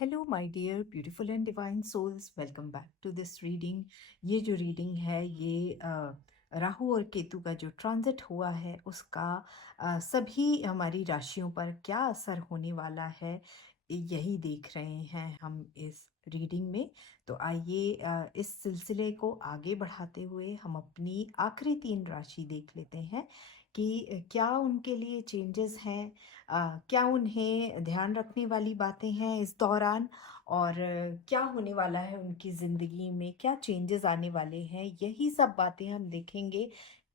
Hello my dear beautiful and divine souls, welcome back to this reading. ये जो reading है ये राहु और केतु का जो ट्रांजिट हुआ है उसका सभी हमारी राशियों पर क्या असर होने वाला है, यही देख रहे हैं हम इस रीडिंग में। तो आइए इस सिलसिले को आगे बढ़ाते हुए हम अपनी आखिरी 3 राशि देख लेते हैं कि क्या उनके लिए चेंजेस हैं, क्या उन्हें ध्यान रखने वाली बातें हैं इस दौरान, और क्या होने वाला है उनकी ज़िंदगी में, क्या चेंजेस आने वाले हैं, यही सब बातें हम देखेंगे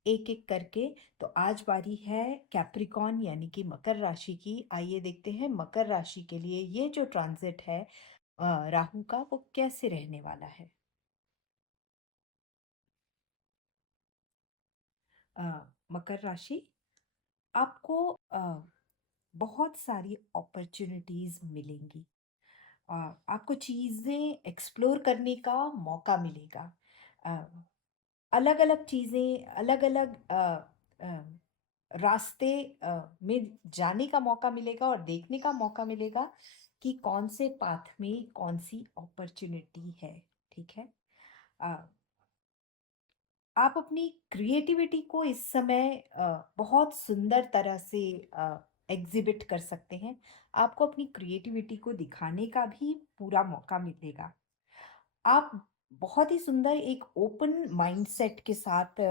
एक एक करके। तो आज बारी है कैप्रिकॉन यानी कि मकर राशि की। आइए देखते हैं मकर राशि के लिए ये जो ट्रांजिट है राहु का, वो कैसे रहने वाला है। अ, मकर राशि, आपको बहुत सारी अपॉर्चुनिटीज़ मिलेंगी। आपको चीज़ें एक्सप्लोर करने का मौका मिलेगा। अलग अलग चीज़ें, अलग अलग रास्ते में जाने का मौका मिलेगा और देखने का मौका मिलेगा कि कौन से पाथ में कौन सी अपॉर्चुनिटी है। ठीक है। अ, आप अपनी क्रिएटिविटी को इस समय बहुत सुंदर तरह से एग्जिबिट कर सकते हैं। आपको अपनी क्रिएटिविटी को दिखाने का भी पूरा मौका मिलेगा। आप बहुत ही सुंदर एक ओपन माइंडसेट के साथ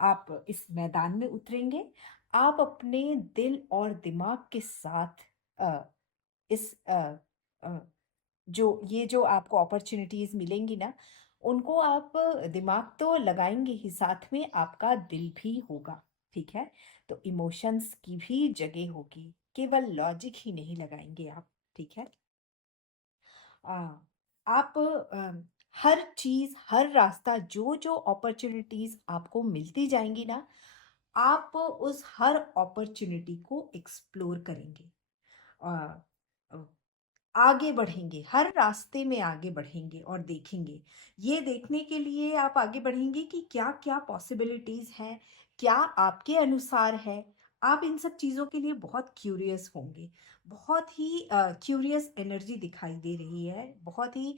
आप इस मैदान में उतरेंगे। आप अपने दिल और दिमाग के साथ अ, इस जो आपको अपॉर्चुनिटीज मिलेंगी ना, उनको आप दिमाग तो लगाएंगे ही, साथ में आपका दिल भी होगा। ठीक है। तो इमोशंस की भी जगह होगी, केवल लॉजिक ही नहीं लगाएंगे आप। ठीक है। आ, आप हर चीज, हर रास्ता, जो जो अपॉर्चुनिटीज आपको मिलती जाएंगी ना, आप उस हर अपॉर्चुनिटी को एक्सप्लोर करेंगे। आ, अ, आगे बढ़ेंगे, हर रास्ते में आगे बढ़ेंगे और देखेंगे। ये देखने के लिए आप आगे बढ़ेंगे कि क्या क्या पॉसिबिलिटीज हैं, क्या आपके अनुसार है। आप इन सब चीज़ों के लिए बहुत क्यूरियस होंगे। बहुत ही क्यूरियस एनर्जी दिखाई दे रही है, बहुत ही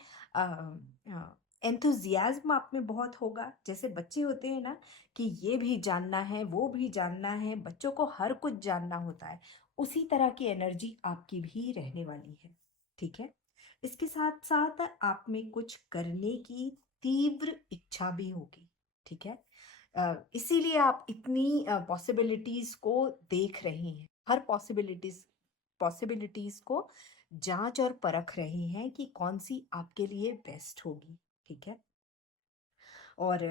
एंथुजियाज्म आप में बहुत होगा। जैसे बच्चे होते हैं ना, कि ये भी जानना है, वो भी जानना है, बच्चों को हर कुछ जानना होता है। उसी तरह की एनर्जी आपकी भी रहने वाली है। ठीक है। इसके साथ साथ आप में कुछ करने की तीव्र इच्छा भी होगी। ठीक है। इसीलिए आप इतनी पॉसिबिलिटीज को देख रहे हैं, हर पॉसिबिलिटीज को जांच और परख रहे हैं कि कौन सी आपके लिए बेस्ट होगी। ठीक है। और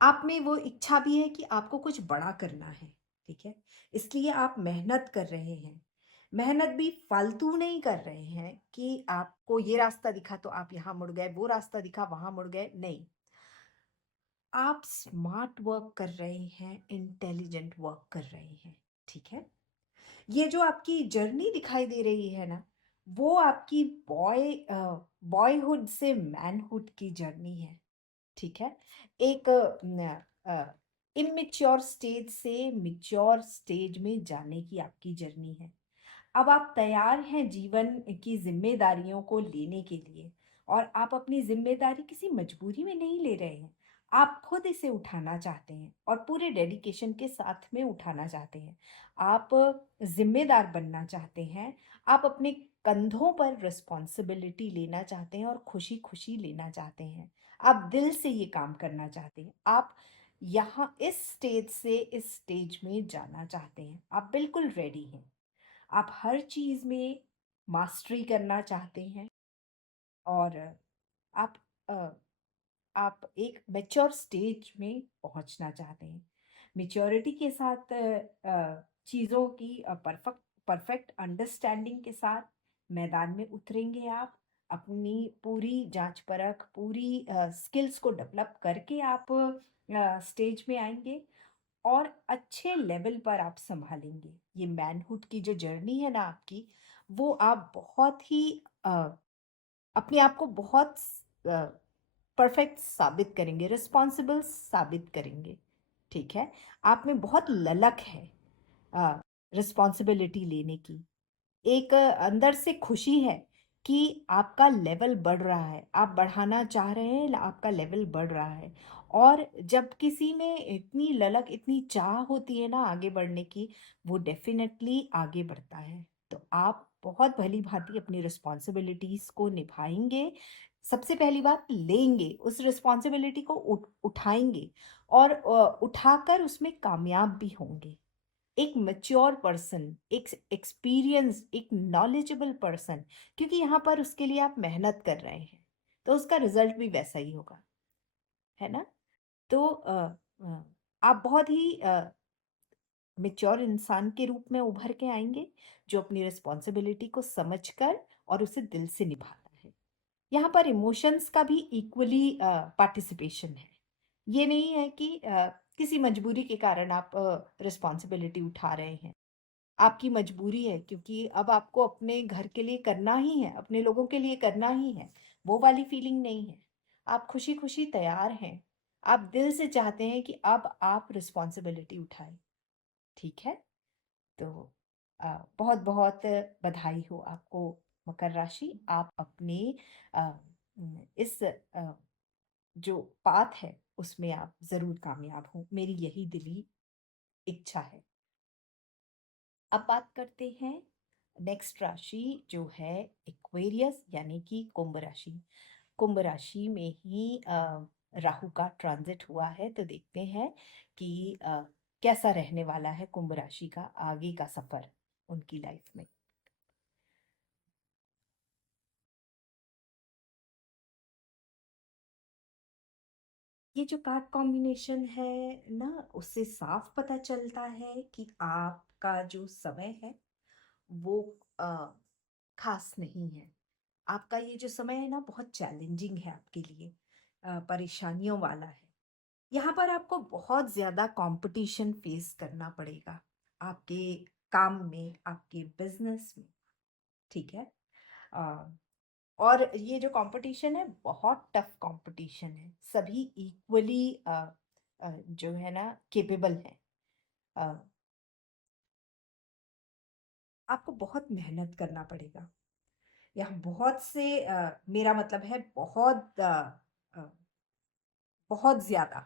आप में वो इच्छा भी है कि आपको कुछ बड़ा करना है। ठीक है। इसलिए आप मेहनत कर रहे हैं। मेहनत भी फालतू नहीं कर रहे हैं कि आपको ये रास्ता दिखा तो आप यहाँ मुड़ गए, वो रास्ता दिखा वहां मुड़ गए, नहीं। आप स्मार्ट वर्क कर रहे हैं, इंटेलिजेंट वर्क कर रहे हैं। ठीक है। ये जो आपकी जर्नी दिखाई दे रही है ना, वो आपकी बॉयहुड से मैनहुड की जर्नी है। ठीक है। एक इमेच्योर स्टेज से मिच्योर स्टेज में जाने की आपकी जर्नी है। अब आप तैयार हैं जीवन की जिम्मेदारियों को लेने के लिए, और आप अपनी जिम्मेदारी किसी मजबूरी में नहीं ले रहे हैं। आप खुद इसे उठाना चाहते हैं और पूरे डेडिकेशन के साथ में उठाना चाहते हैं। आप जिम्मेदार बनना चाहते हैं। आप अपने कंधों पर रिस्पॉन्सिबिलिटी लेना चाहते हैं और खुशी खुशी लेना चाहते हैं। आप दिल से ये काम करना चाहते हैं। आप यहाँ इस स्टेज से इस स्टेज में जाना चाहते हैं। आप बिल्कुल रेडी हैं। आप हर चीज में मास्टरी करना चाहते हैं। और आप अ, आप एक मैच्योर स्टेज में पहुंचना चाहते हैं। मेच्योरिटी के साथ चीज़ों की परफेक्ट परफेक्ट अंडरस्टैंडिंग के साथ मैदान में उतरेंगे आप। अपनी पूरी जांच परख, पूरी स्किल्स को डेवलप करके आप स्टेज में आएंगे और अच्छे लेवल पर आप संभालेंगे। ये मैनहुड की जो जर्नी है ना आपकी, वो आप बहुत ही अ, अपने आप को बहुत परफेक्ट साबित करेंगे, रिस्पॉन्सिबल साबित करेंगे। ठीक है। आप में बहुत ललक है रिस्पॉन्सिबिलिटी लेने की। एक अंदर से खुशी है कि आपका लेवल बढ़ रहा है, आप बढ़ाना चाह रहे हैं, आपका लेवल बढ़ रहा है। और जब किसी में इतनी ललक, इतनी चाह होती है ना आगे बढ़ने की, वो डेफ़िनेटली आगे बढ़ता है। तो आप बहुत भली-भाँति अपनी रिस्पॉन्सिबिलिटीज़ को निभाएँगे। सबसे पहली बात लेंगे, उस रिस्पॉन्सिबिलिटी को उठाएँगे और उठाकर उसमें कामयाब भी होंगे। एक मैच्योर पर्सन, एक एक्सपीरियंस, एक नॉलेजेबल पर्सन, क्योंकि यहाँ पर उसके लिए आप मेहनत कर रहे हैं, तो उसका रिजल्ट भी वैसा ही होगा, है ना? तो आप बहुत ही मैच्योर इंसान के रूप में उभर के आएंगे, जो अपनी रिस्पॉन्सिबिलिटी को समझकर और उसे दिल से निभाता है। यहाँ पर इमोशंस का भी इक्वली पार्टिसिपेशन है। ये नहीं है कि किसी मजबूरी के कारण आप रिस्पॉन्सिबिलिटी उठा रहे हैं। आपकी मजबूरी है क्योंकि अब आपको अपने घर के लिए करना ही है, अपने लोगों के लिए करना ही है। वो वाली फीलिंग नहीं है। आप खुशी-खुशी तैयार हैं। आप दिल से चाहते हैं कि अब आप रिस्पॉन्सिबिलिटी उठाएँ, ठीक है? तो बहुत-बहुत बधाई हो आपको मकर राशि। आप अपने अ, इस जो पाथ है उसमें आप ज़रूर कामयाब हों। मेरी यही दिली इच्छा है। अब बात करते हैं नेक्स्ट राशि जो है एक्वेरियस यानी कि कुंभ राशि। कुंभ राशि में ही राहु का ट्रांजिट हुआ है, तो देखते हैं कि कैसा रहने वाला है कुंभ राशि का आगे का सफर उनकी लाइफ में। ये जो कार्ड कॉम्बिनेशन है ना, उससे साफ पता चलता है कि आपका जो समय है वो अ, खास नहीं है। आपका ये जो समय है ना बहुत चैलेंजिंग है आपके लिए, परेशानियों वाला है। यहाँ पर आपको बहुत ज़्यादा कंपटीशन फेस करना पड़ेगा, आपके काम में, आपके बिज़नेस में, ठीक है? अ, और ये जो कंपटीशन है बहुत टफ कंपटीशन है। सभी इक्वली जो है ना कैपेबल हैं। अ, आपको बहुत मेहनत करना पड़ेगा। यहाँ बहुत से मेरा मतलब है बहुत अ, बहुत ज़्यादा,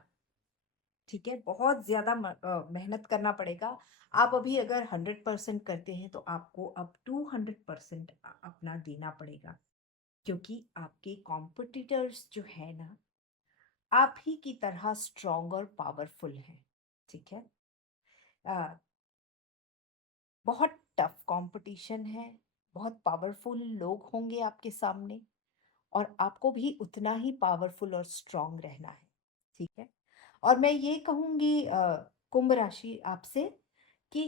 ठीक है? बहुत ज़्यादा मेहनत करना पड़ेगा। आप अभी अगर 100% करते हैं तो आपको अब 200% अपना देना पड़ेगा, क्योंकि आपके कॉम्पिटिटर्स जो है ना, आप ही की तरह स्ट्रॉन्ग और पावरफुल हैं, ठीक है? अ, बहुत टफ कंपटीशन है, बहुत पावरफुल लोग होंगे आपके सामने और आपको भी उतना ही पावरफुल और स्ट्रॉन्ग रहना है, ठीक है? और मैं ये कहूँगी कुंभ राशि आपसे कि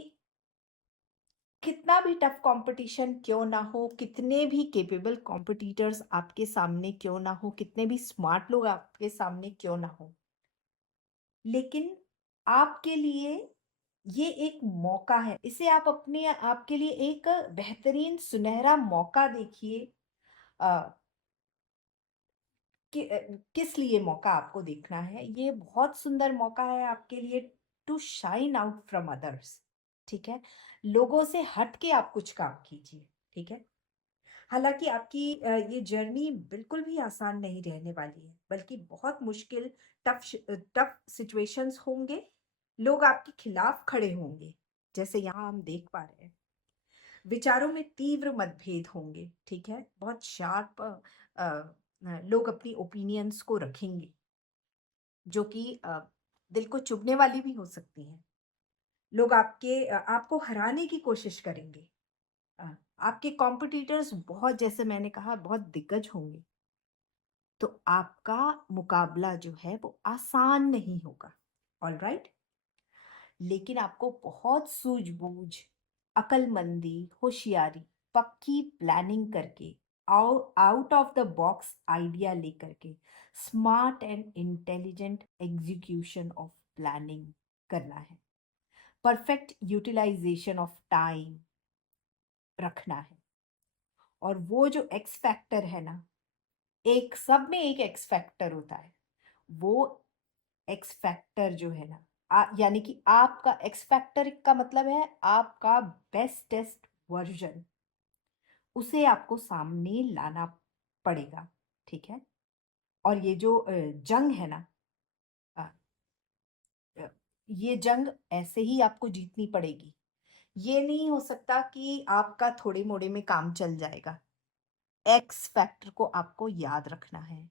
कितना भी टफ कंपटीशन क्यों ना हो, कितने भी कैपेबल कॉम्पिटिटर्स आपके सामने क्यों ना हो, कितने भी स्मार्ट लोग आपके सामने क्यों ना हो, लेकिन आपके लिए ये एक मौका है। इसे आप अपने आपके लिए एक बेहतरीन सुनहरा मौका देखिए। अ, किस लिए मौका आपको देखना है? ये बहुत सुंदर मौका है आपके लिए to shine out from others, ठीक है? लोगों से हट के आप कुछ काम कीजिए, ठीक है? हालाँकि आपकी ये जर्नी बिल्कुल भी आसान नहीं रहने वाली है, बल्कि बहुत मुश्किल टफ़ सिचुएशंस होंगे, लोग आपके खिलाफ खड़े होंगे, जैसे यहाँ हम देख पा रहे हैं। विचारों में तीव्र मतभेद होंगे, ठीक है? बहुत शार्प लोग अपनी ओपिनियंस को रखेंगे, जो कि दिल को चुभने वाली भी हो सकती हैं। लोग आपको हराने की कोशिश करेंगे। अ, आपके कॉम्पिटिटर्स बहुत, जैसे मैंने कहा, बहुत दिग्गज होंगे, तो आपका मुकाबला जो है वो आसान नहीं होगा, ऑलराइट? लेकिन आपको बहुत सूझबूझ, अकलमंदी, होशियारी, पक्की प्लानिंग करके, out of the box idea लेकर के, smart and intelligent execution of planning करना है। परफेक्ट यूटिलाइजेशन ऑफ टाइम रखना है। और वो जो एक्स फैक्टर है ना, एक सब में एक एक्स फैक्टर होता है। वो एक्स फैक्टर जो है ना, यानी कि आपका एक्स फैक्टर का मतलब है आपका बेस्टेस्ट वर्जन, उसे आपको सामने लाना पड़ेगा, ठीक है? और ये जो जंग है ना, अ अ, ये जंग ऐसे ही आपको जीतनी पड़ेगी। ये नहीं हो सकता कि आपका थोड़े-मोड़े में काम चल जाएगा। एक्स फैक्टर को आपको याद रखना है।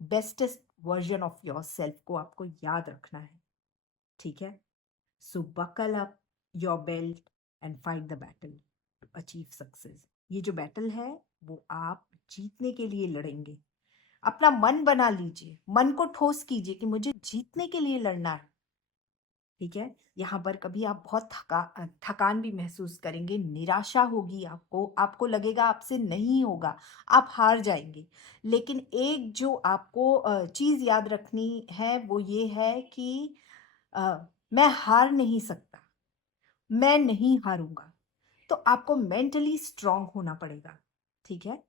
बेस्टेस्ट वर्ज़न ऑफ योरसेल्फ को आपको याद रखना है, ठीक है? So buckle up your belt and fight the battle to achieve success. ये जो बैटल है, वो आप जीतने के लिए लड़ेंगे। अपना मन बना लीजिए, मन को ठोस कीजिए कि मुझे जीतने के लिए लड़ना है, ठीक है? यहाँ पर कभी आप बहुत थकान भी महसूस करेंगे, निराशा होगी आपको, आपको लगेगा आपसे नहीं होगा, आप हार जाएँगे। लेकिन एक जो आपको चीज़ याद रखनी है, वो ये है कि अ, मैं हार नहीं सकता, मैं नहीं हारूँगा। तो आपको मेंटली स्ट्रॉन्ग होना पड़ेगा, ठीक है?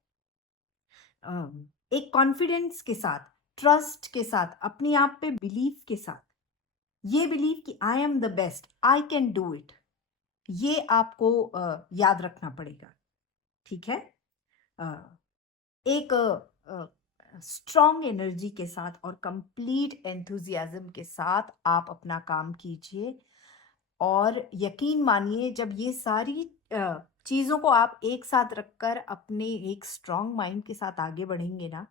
एक कॉन्फिडेंस के साथ, ट्रस्ट के साथ, अपने आप पे बिलीव के साथ, ये बिलीव कि I am the best, I can do it, ये आपको याद रखना पड़ेगा, ठीक है? अ, एक स्ट्रॉन्ग एनर्जी के साथ और कंप्लीट एंथुसियाज्म के साथ आप अपना काम कीजिए और यकीन मानिए जब ये सारी चीज़ों को आप एक साथ रखकर अपने एक स्ट्रॉन्ग माइंड के साथ आगे बढ़ेंगे ना,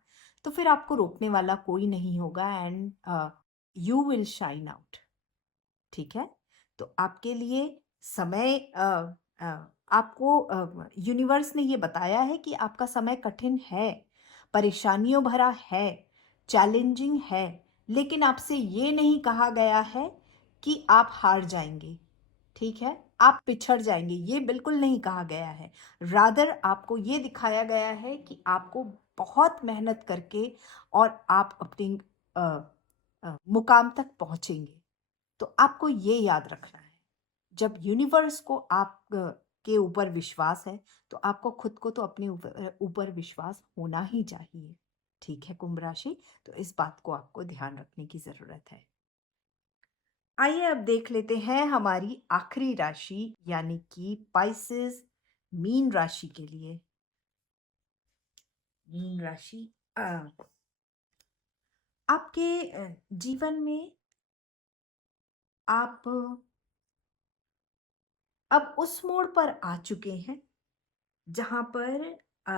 तो फिर आपको रोकने वाला कोई नहीं होगा and you will shine out, ठीक है? तो आपके लिए समय आपको यूनिवर्स ने ये बताया है कि आपका समय कठिन है, परेशानियों भरा है, चैलेंजिंग है, लेकिन आपसे ये नहीं कहा गया है कि आप हार जाएँगे, ठीक है? आप पिछड़ जाएँगे, ये बिल्कुल नहीं कहा गया है। रादर आपको ये दिखाया गया है कि आपको बहुत मेहनत करके और आप अपनी अ मुकाम तक पहुँचेंगे। तो आपको ये याद रखना है, जब यूनिवर्स को आप के ऊपर विश्वास है, तो आपको खुद को तो अपने ऊपर विश्वास होना ही चाहिए। ठीक है कुंभ राशि, तो इस बात को आपको ध्यान रखने की ज़रूरत है। आइए अब देख लेते हैं हमारी आखिरी राशि यानी कि पाइसेस मीन राशि के लिए। मीन राशि अ, आपके जीवन में आप अब उस मोड़ पर आ चुके हैं जहाँ पर अ,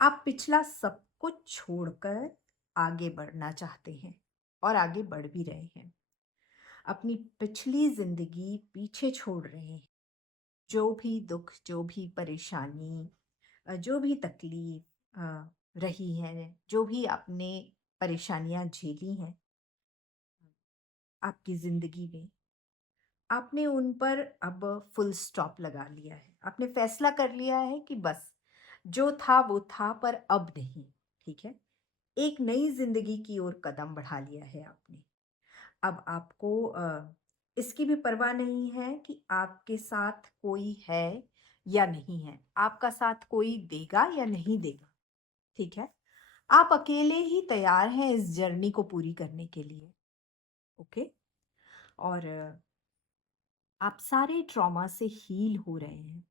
आप पिछला सब कुछ छोड़कर आगे बढ़ना चाहते हैं और आगे बढ़ भी रहे हैं। अपनी पिछली ज़िंदगी पीछे छोड़ रहे हैं। जो भी दुःख, जो भी परेशानी जो भी तकलीफ़ रही है, जो भी आपने परेशानियाँ झेली हैं आपकी ज़िंदगी में, आपने उन पर अब फुल स्टॉप लगा लिया है। आपने फैसला कर लिया है कि बस जो था वो था पर अब नहीं, ठीक है? एक नई ज़िंदगी की ओर कदम बढ़ा लिया है आपने। अब आपको इसकी भी परवाह नहीं है कि आपके साथ कोई है या नहीं है। आपका साथ कोई देगा या नहीं देगा, ठीक है? आप अकेले ही तैयार हैं इस जर्नी को पूरी करने के लिए, ओके? और आप सारे ट्रॉमा से हील हो रहे हैं,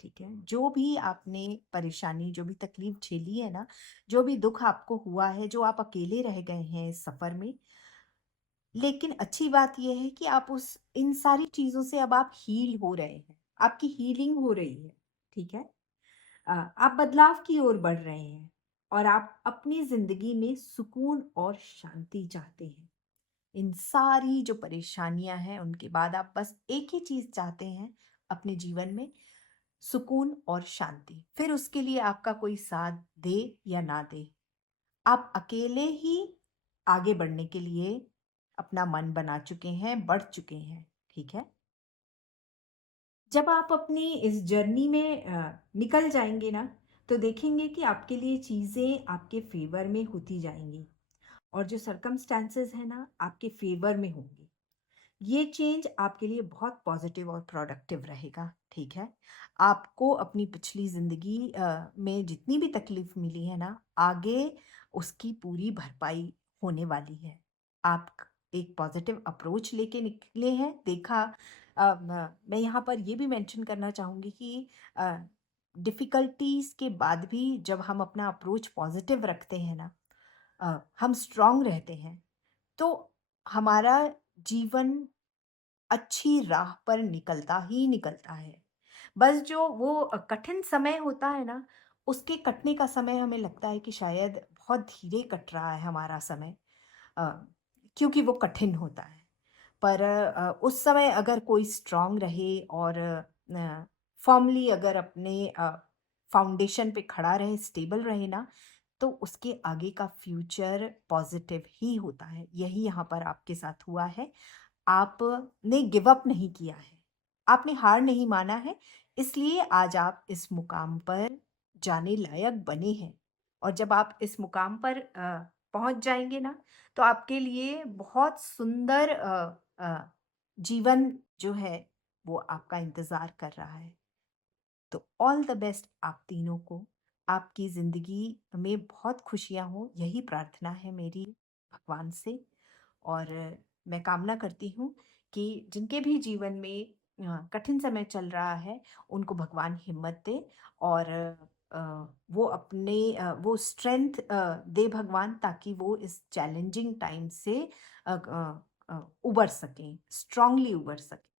ठीक है? जो भी आपने परेशानी, जो भी तकलीफ झेली है ना, जो भी दुःख आपको हुआ है, जो आप अकेले रह गए हैं इस सफ़र में, लेकिन अच्छी बात ये है कि आप उस इन सारी चीज़ों से अब आप हील हो रहे हैं। आपकी हीलिंग हो रही है, ठीक है? आप बदलाव की ओर बढ़ रहे हैं और आप अपनी ज़िंदगी में सुकून और शांति चाहते हैं। इन सारी जो परेशानियाँ हैं, उनके बाद आप बस एक ही चीज़ चाहते हैं अपने जीवन में, सुकून और शांति। फिर उसके लिए आपका कोई साथ दे या ना दे, आप अकेले ही आगे बढ़ने के लिए अपना मन बना चुके हैं, बढ़ चुके हैं, ठीक है? जब आप अपनी इस जर्नी में निकल जाएँगे ना, तो देखेंगे कि आपके लिए चीज़ें आपके फ़ेवर में होती जाएँगी और जो सर्कमस्टेंसेस हैं ना, आपके फ़ेवर में होंगे। ये चेंज आपके लिए बहुत पॉजिटिव और प्रोडक्टिव रहेगा, ठीक है? आपको अपनी पिछली ज़िंदगी में जितनी भी तकलीफ़ मिली है ना, आगे उसकी पूरी भरपाई होने वाली है। आप एक पॉजिटिव अप्रोच लेके निकले हैं। देखा मैं यहाँ पर ये भी मेंशन करना चाहूँगी कि डिफ़िकल्टीज़ के बाद भी जब हम अपना अप्रोच पॉजिटिव रखते हैं ना, हम स्ट्रॉन्ग रहते हैं, तो हमारा जीवन अच्छी राह पर निकलता ही निकलता है। बस जो वो कठिन समय होता है ना, उसके कटने का समय हमें लगता है कि शायद बहुत धीरे कट रहा है हमारा समय, अ, क्योंकि वो कठिन होता है। पर उस समय अगर कोई स्ट्रॉन्ग रहे और फर्मली अगर अपने फाउंडेशन पे खड़ा रहे, स्टेबल रहे ना, तो उसके आगे का फ्यूचर पॉजिटिव ही होता है। यही यहाँ पर आपके साथ हुआ है। आपने गिव अप नहीं किया है, आपने हार नहीं माना है, इसलिए आज आप इस मुकाम पर जाने लायक बने हैं। और जब आप इस मुकाम पर पहुँच जाएँगे ना, तो आपके लिए बहुत सुंदर जीवन जो है, वो आपका इंतज़ार कर रहा है। तो ऑल द बेस्ट आप तीनों को। आपकी ज़िंदगी में बहुत खुशियाँ हों, यही प्रार्थना है मेरी भगवान से। और मैं कामना करती हूँ कि जिनके भी जीवन में कठिन समय चल रहा है, उनको भगवान हिम्मत दे और अ, वो अपने वो स्ट्रेंथ दे भगवान, ताकि वो इस चैलेंजिंग टाइम से उबर सकें, स्ट्रांगली उबर सकें।